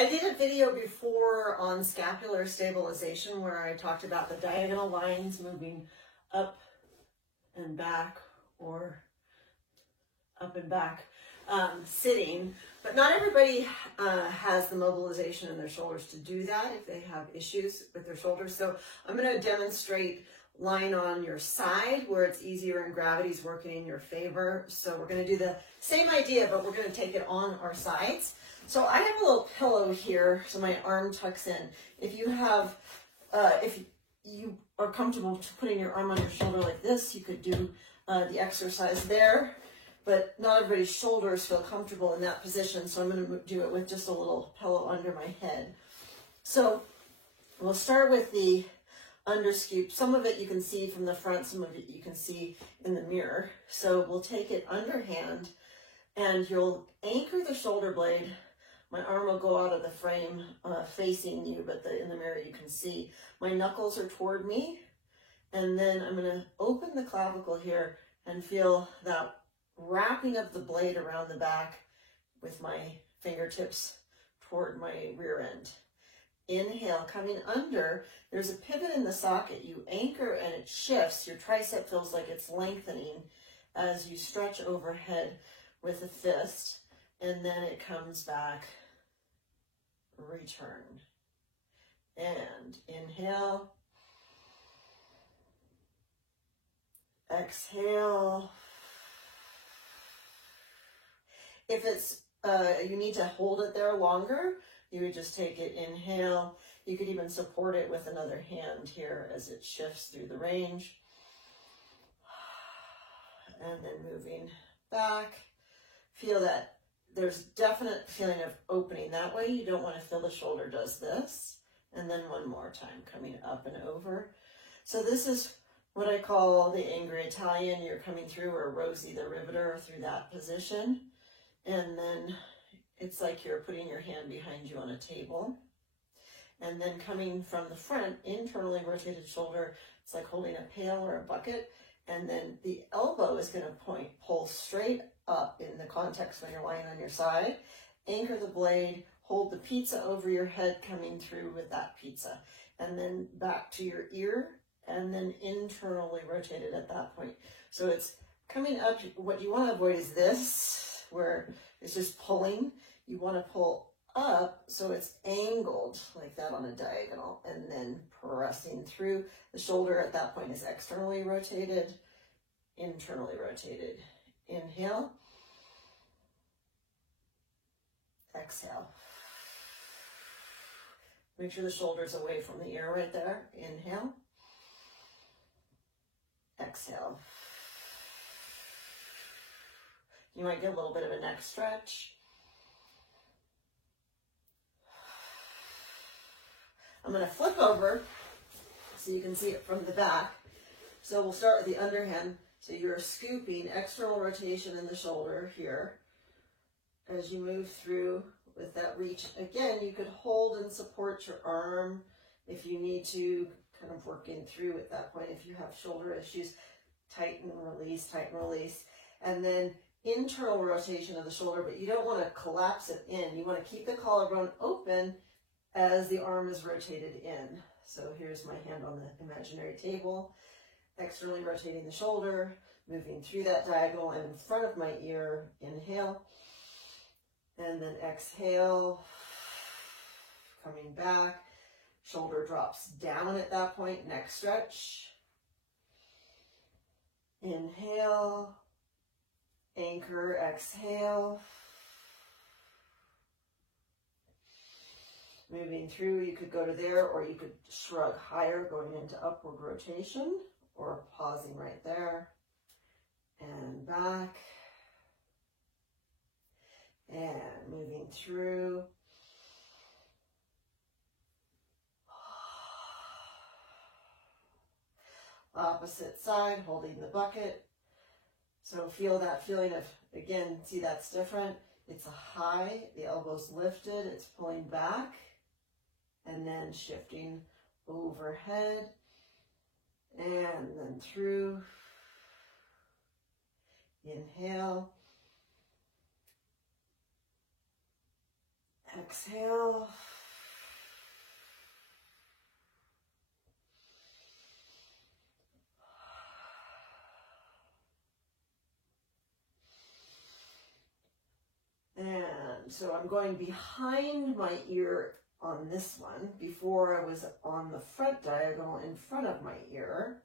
I did a video before on scapular stabilization where I talked about the diagonal lines moving up and back or up and back, sitting. But not everybody has the mobilization in their shoulders to do that if they have issues with their shoulders. So I'm going to demonstrate lying on your side where it's easier and gravity's working in your favor. So we're going to do the same idea, but we're going to take it on our sides. So I have a little pillow here, so my arm tucks in. If you have, if you are comfortable putting your arm on your shoulder like this, you could do the exercise there. But not everybody's shoulders feel comfortable in that position, so I'm going to do it with just a little pillow under my head. So we'll start with the underscoop. Some of it you can see from the front, some of it you can see in the mirror. So we'll take it underhand, and you'll anchor the shoulder blade. My arm will go out of the frame facing you, but in the mirror you can see. My knuckles are toward me, and then I'm going to open the clavicle here and feel that wrapping of the blade around the back with my fingertips toward my rear end. Inhale, coming under, there's a pivot in the socket. You anchor and it shifts. Your tricep feels like it's lengthening as you stretch overhead with a fist, and then it comes back, return. And inhale, exhale. If it's, you need to hold it there longer, you would just take it, inhale. You could even support it with another hand here as it shifts through the range. And then moving back. Feel that there's definite feeling of opening that way. You don't want to feel the shoulder does this. And then one more time, coming up and over. So this is what I call the angry Italian. You're coming through, or Rosie the Riveter, through that position. And then it's like you're putting your hand behind you on a table. And then coming from the front, internally rotated shoulder, it's like holding a pail or a bucket. And then the elbow is going to pull straight up in the context when you're lying on your side. Anchor the blade, hold the pizza over your head, coming through with that pizza. And then back to your ear, and then internally rotated at that point. So it's coming up. What you want to avoid is this, where it's just pulling. You want to pull up so it's angled like that on a diagonal, and then pressing through. The shoulder at that point is externally rotated, internally rotated. Inhale, exhale. Make sure the shoulder's away from the ear right there. Inhale, exhale. You might get a little bit of a neck stretch. I'm going to flip over so you can see it from the back. So we'll start with the underhand. So you're scooping, external rotation in the shoulder here. As you move through with that reach, again, you could hold and support your arm if you need to, kind of working through at that point. If you have shoulder issues, tighten, release, and then internal rotation of the shoulder, but you don't want to collapse it in. You want to keep the collarbone open as the arm is rotated in. So here's my hand on the imaginary table, externally rotating the shoulder, moving through that diagonal and in front of my ear. Inhale, and then exhale, coming back. Shoulder drops down at that point, neck stretch. Inhale, anchor, exhale. Moving through, you could go to there, or you could shrug higher, going into upward rotation, or pausing right there, and back, and moving through. Opposite side, holding the bucket. So feel that feeling of, again, see that's different. It's a high, the elbow's lifted, it's pulling back, and then shifting overhead, and then through. Inhale, Exhale. And so I'm going behind my ear on this one. Before I was on the front diagonal in front of my ear.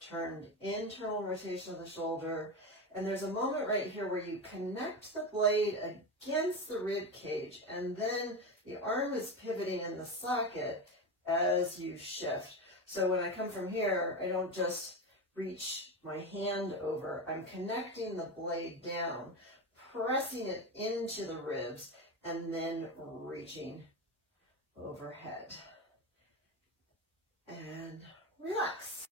Turned internal rotation of the shoulder. And there's a moment right here where you connect the blade against the rib cage, and then the arm is pivoting in the socket as you shift. So when I come from here, I don't just reach my hand over. I'm connecting the blade down, pressing it into the ribs, and then reaching overhead. And relax.